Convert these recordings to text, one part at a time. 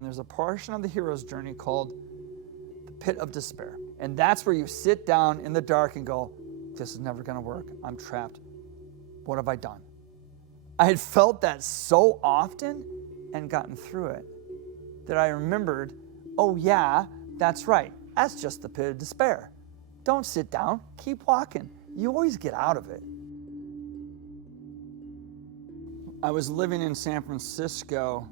There's a portion of the hero's journey called the pit of despair. And that's where you sit down in the dark and go, this is never gonna work. I'm trapped. What have I done? I had felt that so often and gotten through it that I remembered, oh yeah, that's right. That's just the pit of despair. Don't sit down, keep walking. You always get out of it. I was living in San Francisco,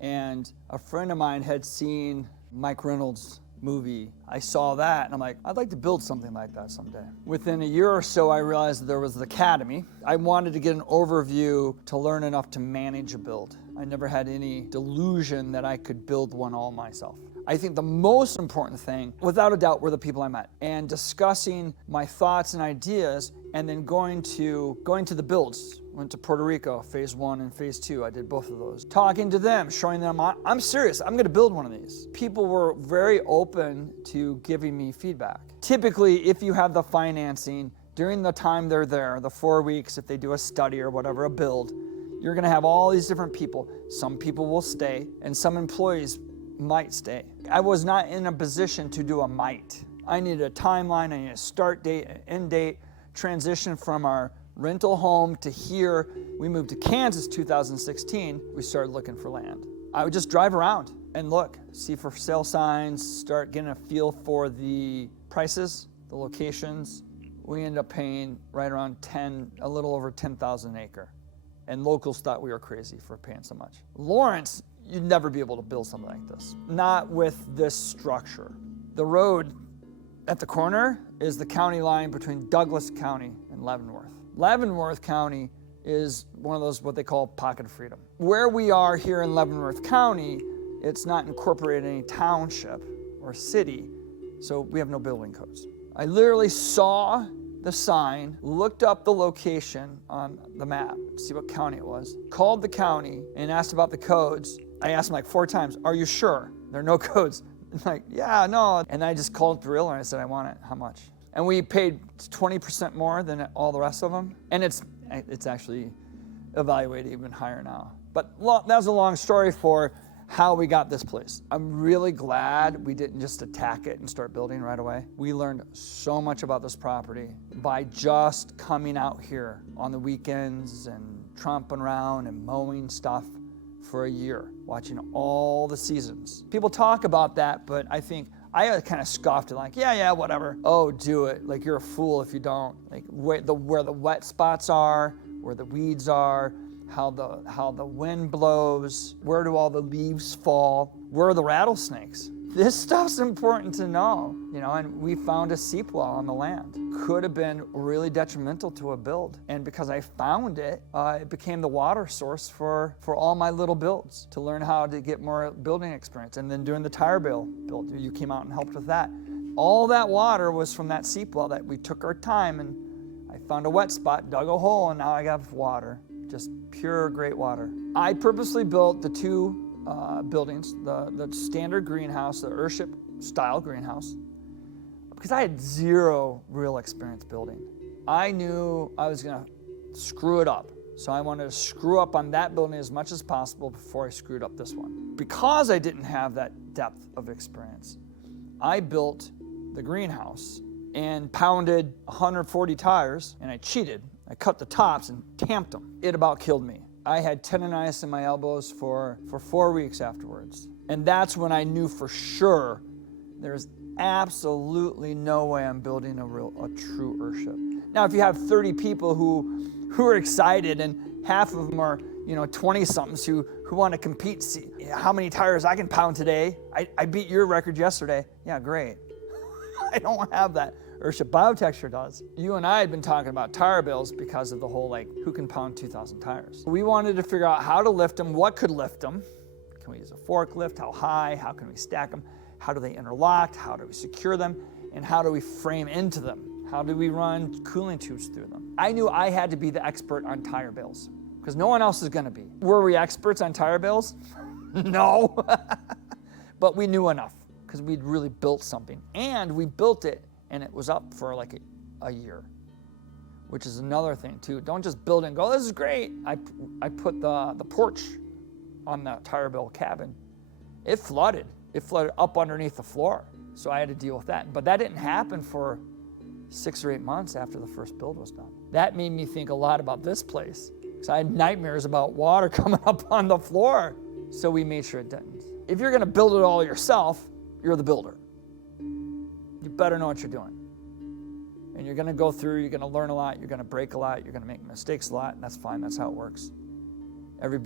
and a friend of mine had seen Mike Reynolds' movie. I saw that, and I'm like, I'd like to build something like that someday. Within a year or so, I realized that there was the academy. I wanted to get an overview to learn enough to manage a build. I never had any delusion that I could build one all myself. I think the most important thing, without a doubt, were the people I met, and discussing my thoughts and ideas, and then going to the builds. Went to Puerto Rico, phase 1 and phase 2. I did both of those. Talking to them, showing them, I'm serious, I'm gonna build one of these. People were very open to giving me feedback. Typically, if you have the financing, during the time they're there, the 4 weeks, if they do a study or whatever, a build, you're gonna have all these different people. Some people will stay, and some employees might stay. I was not in a position to do a might. I needed a timeline, I needed a start date, an end date, transition from our rental home to here. We moved to Kansas 2016. We started looking for land. I would just drive around and look, see for sale signs, start getting a feel for the prices, the locations. We ended up paying right around a little over 10,000 an acre. And locals thought we were crazy for paying so much. Lawrence, you'd never be able to build something like this. Not with this structure. The road at the corner is the county line between Douglas County and Leavenworth. Leavenworth County is one of those what they call pocket of freedom. Where we are here in Leavenworth County, it's not incorporated in any township or city, so we have no building codes. I literally saw the sign, looked up the location on the map, see what county it was, called the county and asked about the codes. I asked them like 4 times, are you sure? There are no codes. I'm like, yeah, no. And then I just called the realtor and I said, I want it, how much? And we paid 20% more than all the rest of them. And it's actually evaluated even higher now. But that was a long story for how we got this place. I'm really glad we didn't just attack it and start building right away. We learned so much about this property by just coming out here on the weekends and tromping around and mowing stuff for a year, watching all the seasons. People talk about that, but I think I kind of scoffed it like, yeah, whatever. Oh, do it. Like, you're a fool if you don't. Like, where the wet spots are, where the weeds are, how the wind blows, where do all the leaves fall, where are the rattlesnakes? This stuff's important to know, and we found a seep well on the land. Could have been really detrimental to a build. And because I found it, it became the water source for all my little builds, to learn how to get more building experience. And then doing the tire bale build, you came out and helped with that. All that water was from that seep well that we took our time, and I found a wet spot, dug a hole, and now I got water. Just pure great water. I purposely built the 2 buildings, the standard greenhouse, the Earthship style greenhouse, because I had 0 real experience building. I knew I was gonna screw it up. So I wanted to screw up on that building as much as possible before I screwed up this one. Because I didn't have that depth of experience, I built the greenhouse and pounded 140 tires, and I cheated. I cut the tops and tamped them. It about killed me. I had tendonitis in my elbows for 4 weeks afterwards. And that's when I knew for sure there's absolutely no way I'm building a true Earthship. Now, if you have 30 people who are excited, and half of them are 20-somethings who want to compete, see how many tires I can pound today. I beat your record yesterday. Yeah, great. I don't have that. Earthship Biotexture does. You and I had been talking about tire bales because of the whole, who can pound 2,000 tires? We wanted to figure out how to lift them, what could lift them. Can we use a forklift? How high? How can we stack them? How do they interlock? How do we secure them? And how do we frame into them? How do we run cooling tubes through them? I knew I had to be the expert on tire bales because no one else is gonna be. Were we experts on tire bales? No. But we knew enough because we'd really built something. And we built it and it was up for a year, which is another thing too. Don't just build and go, this is great. I put the porch on the tire bale cabin, It flooded. It flooded up underneath the floor. So I had to deal with that. But that didn't happen for 6 or 8 months after the first build was done. That made me think a lot about this place, because I had nightmares about water coming up on the floor. So we made sure it didn't. If you're gonna build it all yourself, you're the builder. You better know what you're doing. And you're gonna go through, you're gonna learn a lot, you're gonna break a lot, you're gonna make mistakes a lot, and that's fine, that's how it works. Every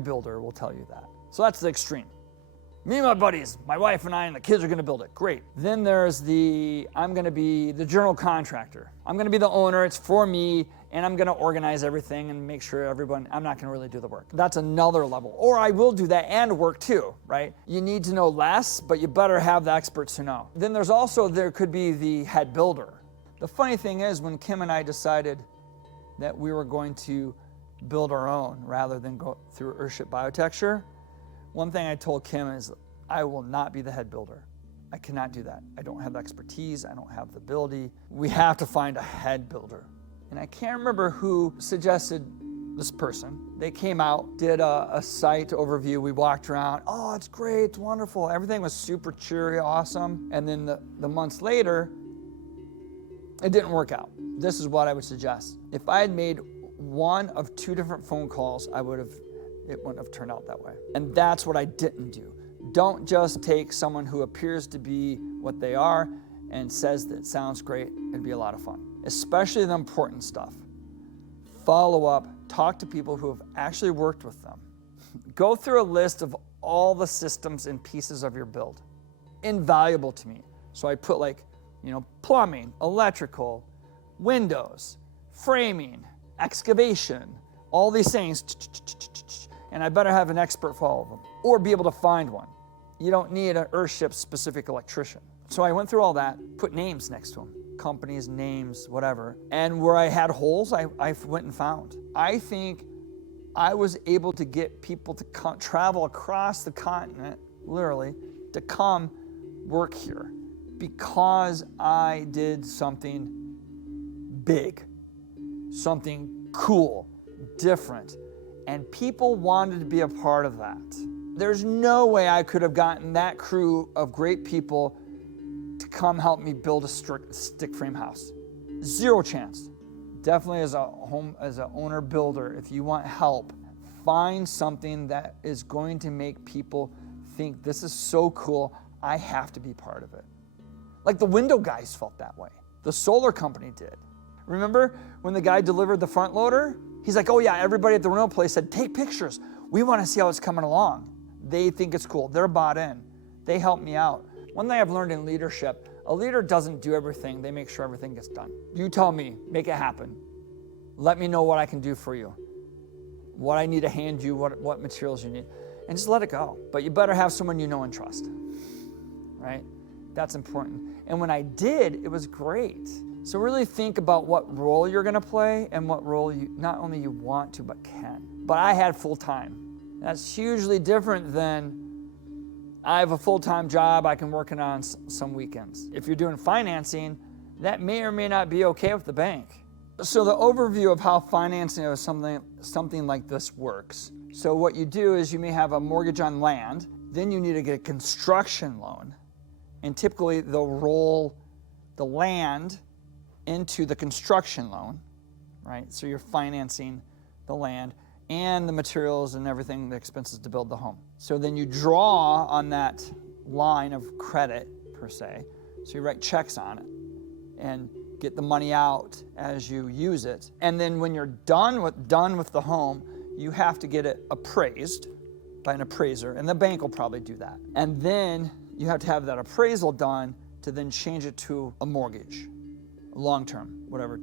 builder will tell you that. So that's the extreme. Me and my buddies, my wife and I and the kids are gonna build it. Great. Then there's I'm gonna be the general contractor. I'm gonna be the owner, it's for me, and I'm gonna organize everything and make sure I'm not gonna really do the work. That's another level. Or I will do that and work too, right? You need to know less, but you better have the experts who know. Then there could be the head builder. The funny thing is, when Kim and I decided that we were going to build our own rather than go through Earthship Biotexture, one thing I told Kim is, I will not be the head builder. I cannot do that. I don't have the expertise. I don't have the ability. We have to find a head builder. And I can't remember who suggested this person. They came out, did a site overview. We walked around. Oh, it's great. It's wonderful. Everything was super cheery, awesome. And then the months later, it didn't work out. This is what I would suggest. If I had made one of 2 different phone calls, it wouldn't have turned out that way. And that's what I didn't do. Don't just take someone who appears to be what they are and says that it sounds great. It'd be a lot of fun, especially the important stuff. Follow up, talk to people who have actually worked with them. Go through a list of all the systems and pieces of your build. Invaluable to me. So I put plumbing, electrical, windows, framing, excavation, all these things, and I better have an expert for all of them, or be able to find one. You don't need an Earthship specific electrician. So I went through all that, put names next to them, companies, names, whatever, and where I had holes, I went and found. I think I was able to get people to travel across the continent, literally, to come work here because I did something big, something cool, different, and people wanted to be a part of that. There's no way I could have gotten that crew of great people to come help me build a stick frame house. Zero chance. Definitely as an owner builder, if you want help, find something that is going to make people think, this is so cool, I have to be part of it. Like the window guys felt that way. The solar company did. Remember when the guy delivered the front loader? He's like, oh yeah, everybody at the rental place said, take pictures. We want to see how it's coming along. They think it's cool. They're bought in. They help me out. One thing I've learned in leadership, a leader doesn't do everything. They make sure everything gets done. You tell me, make it happen. Let me know what I can do for you, what I need to hand you, what materials you need, and just let it go. But you better have someone you know and trust, right? That's important. And when I did, it was great. So really think about what role you're gonna play and what role you not only you want to, but can. But I had full time. That's hugely different than I have a full-time job I can work on some weekends. If you're doing financing, that may or may not be okay with the bank. So the overview of how financing of something like this works. So what you do is you may have a mortgage on land, then you need to get a construction loan, and typically they'll roll the land into the construction loan, right? So you're financing the land and the materials and everything, the expenses to build the home. So then you draw on that line of credit, per se. So you write checks on it and get the money out as you use it. And then when you're done with the home, you have to get it appraised by an appraiser, and the bank will probably do that. And then you have to have that appraisal done to then change it to a mortgage, long-term, whatever,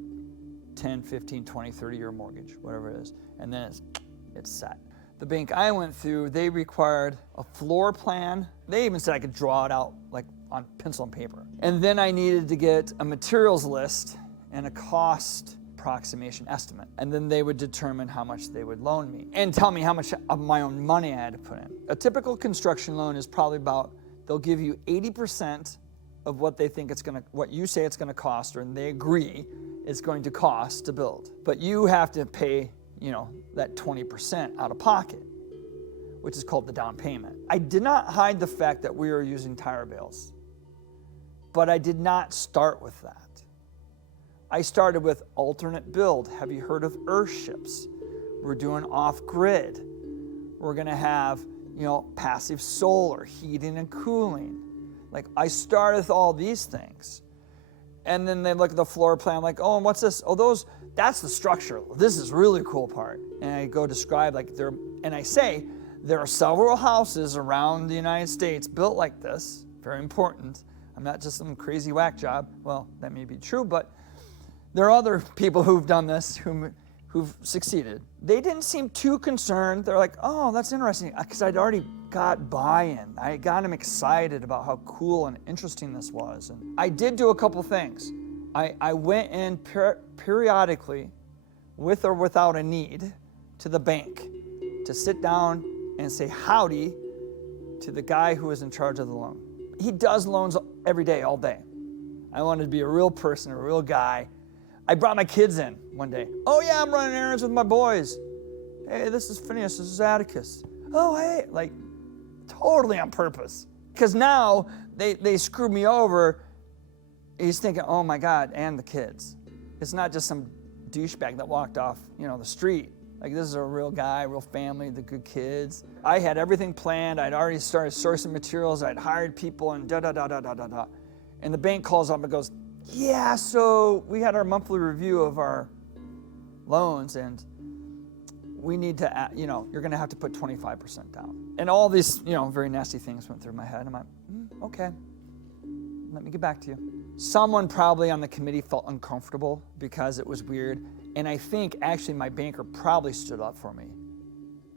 10, 15, 20, 30-year mortgage, whatever it is. And then it's set. The bank I went through, they required a floor plan. They even said I could draw it out like on pencil and paper. And then I needed to get a materials list and a cost approximation estimate. And then they would determine how much they would loan me and tell me how much of my own money I had to put in. A typical construction loan is probably they'll give you 80% of what they think what you say it's gonna cost, or they agree it's going to cost to build. But you have to pay, that 20% out of pocket. which is called the down payment. I did not hide the fact that we were using tire bales, but I did not start with that. I started with alternate build. Have you heard of Earthships? We're doing off-grid. We're gonna have, passive solar, heating and cooling. Like, I started with all these things. And then they look at the floor plan, like, oh, and what's this? Oh, that's the structure. This is really cool part. And I go describe, and I say, there are several houses around the United States built like this. Very important. I'm not just some crazy whack job. Well, that may be true, but there are other people who've done this, who've succeeded. They didn't seem too concerned. They're like, oh, that's interesting, because I'd already got buy-in. I got them excited about how cool and interesting this was. And I did do a couple things. I went in periodically, with or without a need, to the bank to sit down and say howdy to the guy who was in charge of the loan. He does loans every day, all day. I wanted to be a real person, a real guy. I brought my kids in one day. Oh yeah, I'm running errands with my boys. Hey, this is Phineas, this is Atticus. Oh, hey, totally on purpose. Because now they screwed me over. He's thinking, oh my God, and the kids. It's not just some douchebag that walked off, the street. This is a real guy, real family, the good kids. I had everything planned. I'd already started sourcing materials. I'd hired people and da-da-da-da-da-da-da. And the bank calls up and goes, yeah, so we had our monthly review of our loans and we need to, you're going to have to put 25% down. And all these, very nasty things went through my head. I'm like, okay, let me get back to you. Someone probably on the committee felt uncomfortable because it was weird. And I think actually my banker probably stood up for me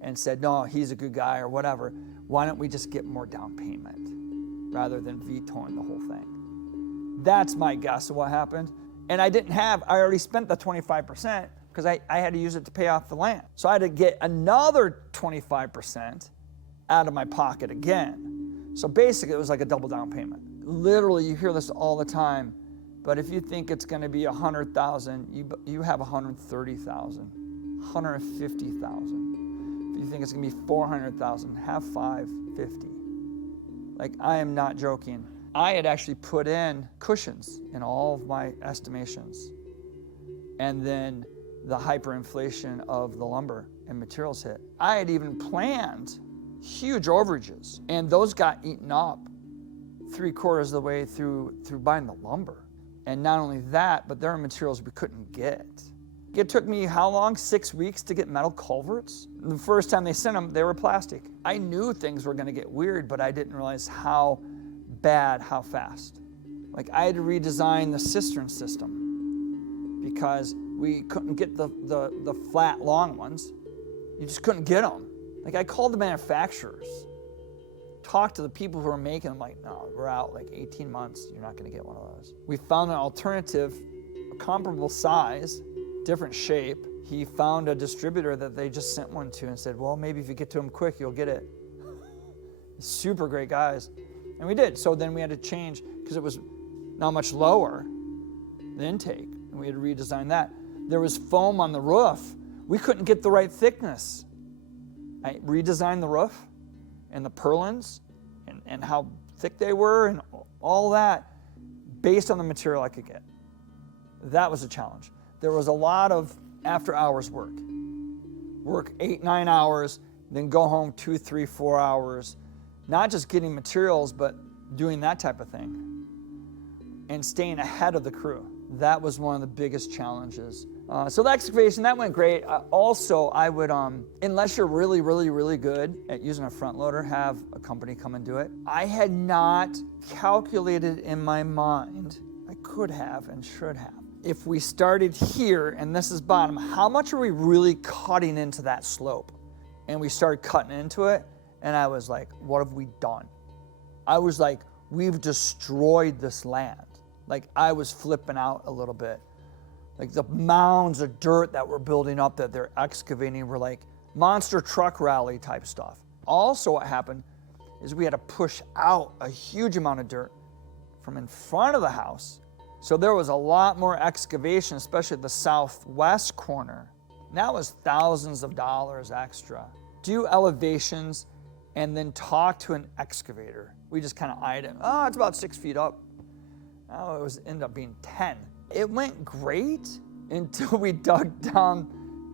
and said, no, he's a good guy or whatever. Why don't we just get more down payment rather than vetoing the whole thing? That's my guess of what happened. And I already spent the 25% because I had to use it to pay off the land. So I had to get another 25% out of my pocket again. So basically it was like a double down payment. Literally, you hear this all the time. But if you think it's going to be 100,000, you have 130,000, 150,000. If you think it's going to be 400,000, have 550. I am not joking. I had actually put in cushions in all of my estimations. And then the hyperinflation of the lumber and materials hit. I had even planned huge overages, and those got eaten up 3/4 of the way through buying the lumber. And not only that, but there are materials we couldn't get. It took me how long? 6 weeks to get metal culverts? The first time they sent them, they were plastic. I knew things were gonna get weird, but I didn't realize how bad, how fast. I had to redesign the cistern system because we couldn't get the flat, long ones. You just couldn't get them. I called the manufacturers, talked to the people who are making them, no, we're out 18 months, you're not gonna get one of those. We found an alternative, a comparable size, different shape. He found a distributor that they just sent one to and said, well, maybe if you get to them quick, you'll get it. Super great guys. And we did. So then we had to change because it was not much lower, the intake, and we had to redesign that. There was foam on the roof. We couldn't get the right thickness. I redesigned the roof and the purlins and how thick they were and all that based on the material I could get. That was a challenge. There was a lot of after hours work. Work 8-9 hours, then go home 2, 3, 4 hours, not just getting materials, but doing that type of thing and staying ahead of the crew. That was one of the biggest challenges. So the excavation, that went great. Also, I would, unless you're really, really, really good at using a front loader, have a company come and do it. I had not calculated in my mind, I could have and should have. If we started here, and this is bottom, how much are we really cutting into that slope? And we started cutting into it, and I was like, what have we done? I was like, we've destroyed this land. I was flipping out a little bit. The mounds of dirt that were building up that they're excavating were monster truck rally type stuff. Also what happened is we had to push out a huge amount of dirt from in front of the house. So there was a lot more excavation, especially at the southwest corner. And that was thousands of dollars extra. Do elevations and then talk to an excavator. We just kind of eyed it. Oh, it's about 6 feet up. Oh, ended up being 10. It went great until we dug down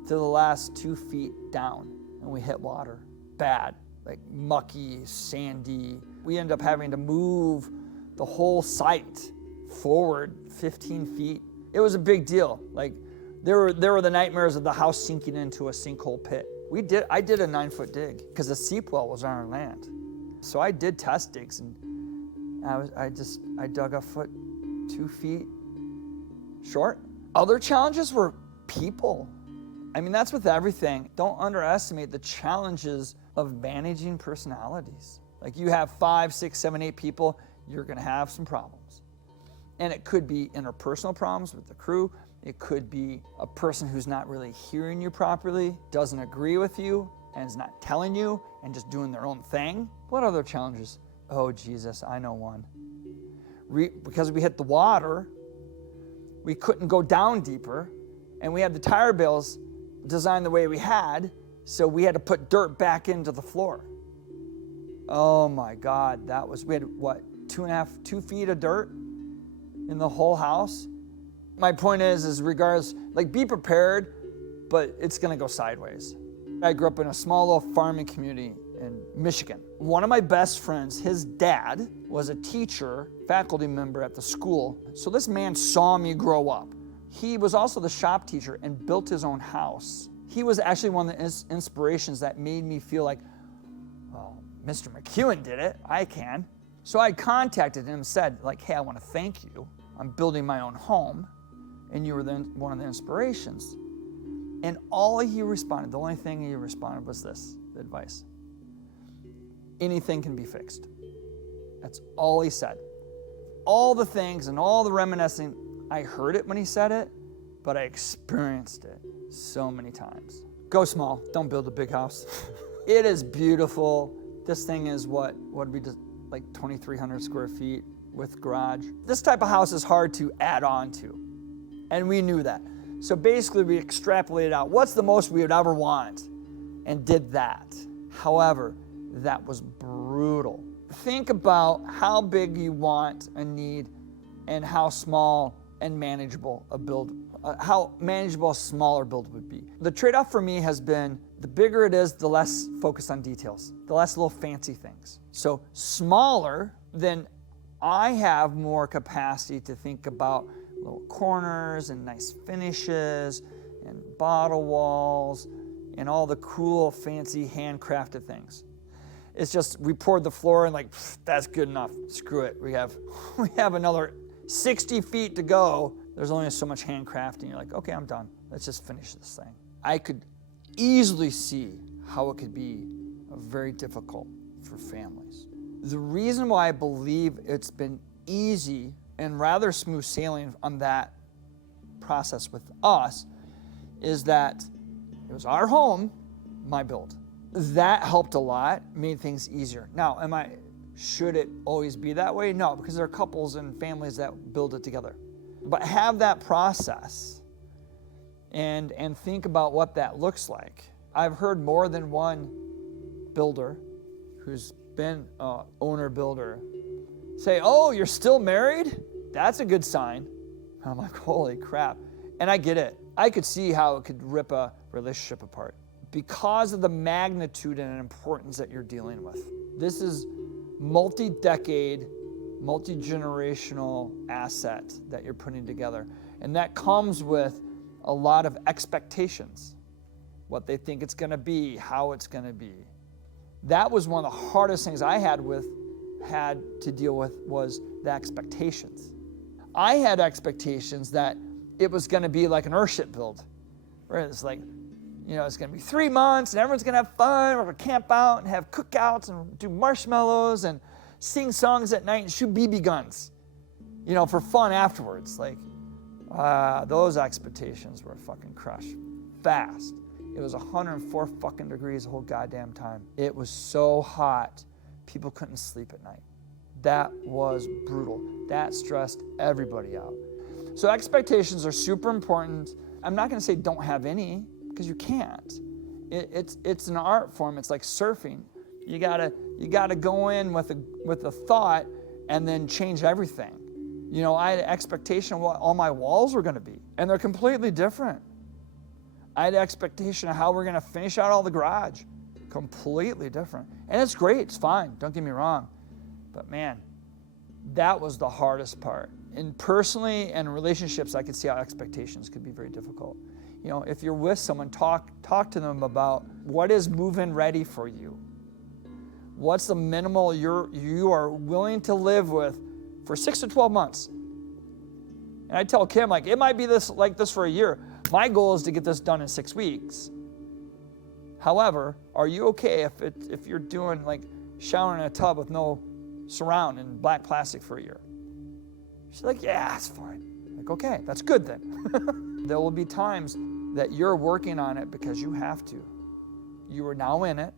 to the last 2 feet down and we hit water. Bad, like mucky, sandy. We ended up having to move the whole site forward 15 feet. It was a big deal. Like there were the nightmares of the house sinking into a sinkhole pit. I did a 9-foot dig because the seep well was on our land. So I did test digs, and I dug a foot 2 feet short. Other challenges were people. I mean, that's with everything. Don't underestimate the challenges of managing personalities. Like you have 5, 6, 7, 8 people, you're gonna have some problems. And it could be interpersonal problems with the crew. It could be a person who's not really hearing you properly, doesn't agree with you, and is not telling you, and just doing their own thing. What other challenges? Oh, Jesus, I know one. Because we hit the water, we couldn't go down deeper, and we had the tire bales designed the way we had, so we had to put dirt back into the floor. Oh my God, we had what, 2 feet of dirt in the whole house? My point is regardless, like be prepared, but it's gonna go sideways. I grew up in a small little farming community in Michigan. One of my best friends, his dad was a teacher, faculty member at the school. So this man saw me grow up. He was also the shop teacher and built his own house. He was actually one of the inspirations that made me feel like, well, Mr. McEwen did it, I can. So I contacted him and said, like, hey, I want to thank you. I'm building my own home, and you were one of the inspirations. And all he responded, the only thing he responded was this advice. Anything can be fixed. That's all he said. All the things and all the reminiscing, I heard it when he said it, but I experienced it so many times. Go small, don't build a big house. It is beautiful. This thing is what would be like 2,300 square feet with garage. This type of house is hard to add on to, and we knew that. So basically we extrapolated out what's the most we would ever want and did that. However, that was brutal. Think about how big you want a need and how small and manageable how manageable a smaller build would be. The trade-off for me has been the bigger it is, the less focus on details, the less little fancy things. So smaller, then I have more capacity to think about little corners and nice finishes and bottle walls and all the cool, fancy, handcrafted things. It's just we poured the floor and like, that's good enough. Screw it. We have another 60 feet to go. There's only so much handcrafting. You're like, okay, I'm done. Let's just finish this thing. I could easily see how it could be very difficult for families. The reason why I believe it's been easy and rather smooth sailing on that process with us is that it was our home, my build. That helped a lot, made things easier. Now, should it always be that way? No, because there are couples and families that build it together. But have that process and think about what that looks like. I've heard more than one builder who's been an owner builder say, oh, you're still married? That's a good sign. I'm like, holy crap. And I get it. I could see how it could rip a relationship apart because of the magnitude and importance that you're dealing with. This is multi-decade, multi-generational asset that you're putting together. And that comes with a lot of expectations, what they think it's gonna be, how it's gonna be. That was one of the hardest things I had to deal with was the expectations. I had expectations that it was gonna be like an Earthship build, where it's like, it's gonna be 3 months and everyone's gonna have fun, we're gonna camp out and have cookouts and do marshmallows and sing songs at night and shoot BB guns, for fun afterwards. Like, those expectations were fucking crushed fast. It was 104 fucking degrees the whole goddamn time. It was so hot, people couldn't sleep at night. That was brutal. That stressed everybody out. So expectations are super important. I'm not gonna say don't have any, because you can't. It's an art form, it's like surfing. You gotta go in with a thought and then change everything. You know, I had an expectation of what all my walls were going to be, and they're completely different. I had an expectation of how we're going to finish out all the garage, completely different. And it's great, it's fine, don't get me wrong. But man, that was the hardest part. And personally and in relationships, I could see how expectations could be very difficult. You know, if you're with someone, talk to them about what is move-in ready for you. What's the minimal you are willing to live with for 6 to 12 months? And I tell Kim, like, it might be like this for a year. My goal is to get this done in 6 weeks. However, are you okay if you're doing like showering in a tub with no surround and black plastic for a year? She's like, yeah, it's fine. I'm like, okay, that's good then. There will be times that you're working on it because you have to. You are now in it,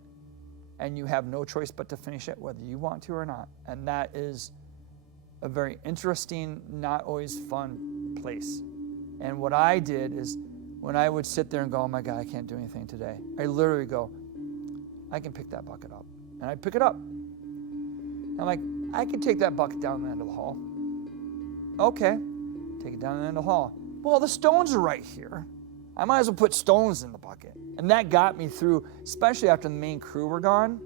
and you have no choice but to finish it, whether you want to or not. And that is a very interesting, not always fun place. And what I did is, when I would sit there and go, oh my God, I can't do anything today, I literally go, I can pick that bucket up. And I'd pick it up. I'm like, I can take that bucket down the end of the hall. Okay, take it down the end of the hall. Well, the stones are right here. I might as well put stones in the bucket. And that got me through, especially after the main crew were gone.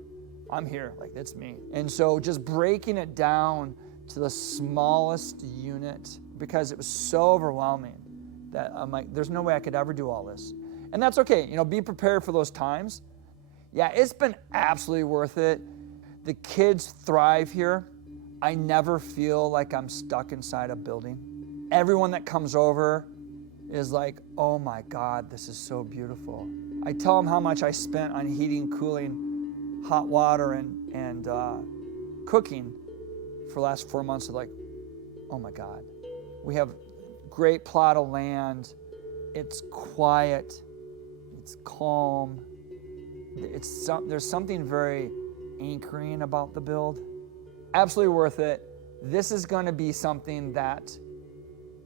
I'm here, like, that's me. And so just breaking it down to the smallest unit, because it was so overwhelming that I'm like, there's no way I could ever do all this. And that's okay, you know, be prepared for those times. Yeah, it's been absolutely worth it. The kids thrive here. I never feel like I'm stuck inside a building. Everyone that comes over is like, oh my God, this is so beautiful. I tell them how much I spent on heating, cooling, hot water, and cooking for the last 4 months. They're like, oh my God. We have great plot of land. It's quiet. It's calm. There's something very anchoring about the build. Absolutely worth it. This is going to be something that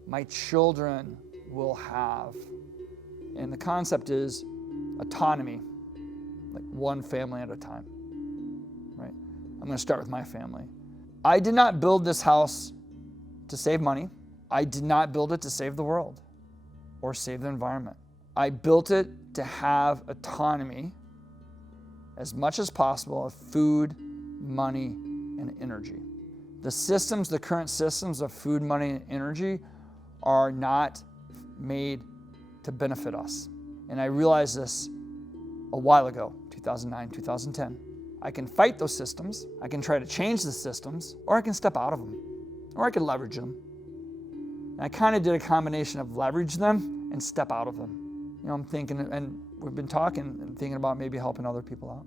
my children will have. And the concept is autonomy, like one family at a time, right? I'm going to start with my family. I did not build this house to save money. I did not build it to save the world or save the environment. I built it to have autonomy as much as possible of food, money, and energy. The current systems of food, money, and energy are not made to benefit us. And I realized this a while ago, 2009, 2010. I can fight those systems, I can try to change the systems, or I can step out of them, or I can leverage them. And I kind of did a combination of leverage them and step out of them. You know, I'm thinking, and we've been talking and thinking about maybe helping other people out.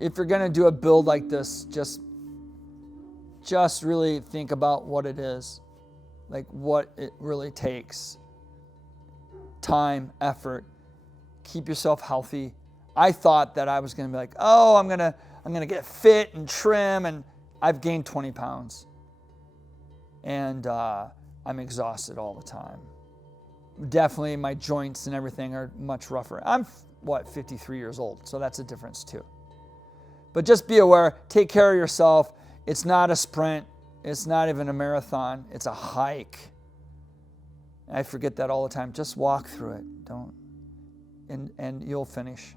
If you're gonna do a build like this, just really think about what it is, like what it really takes. Time, effort, keep yourself healthy. I thought that I was gonna be like, oh, I'm gonna get fit and trim, and I've gained 20 pounds. And I'm exhausted all the time. Definitely my joints and everything are much rougher. I'm, 53 years old, so that's a difference too. But just be aware, take care of yourself. It's not a sprint. It's not even a marathon. It's a hike. I forget that all the time. Just walk through it. And you'll finish.